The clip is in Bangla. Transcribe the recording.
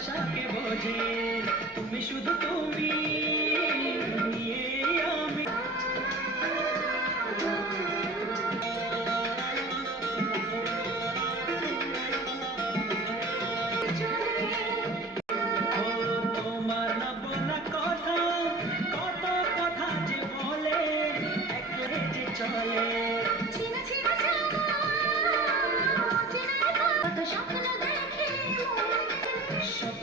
ভালোবাসাকে বোঝে তুমি, শুধু তুমি আমি। ও তোমার না বলা কথা, কত কথা যে বলে একলে যে চলে। স্বপ্ন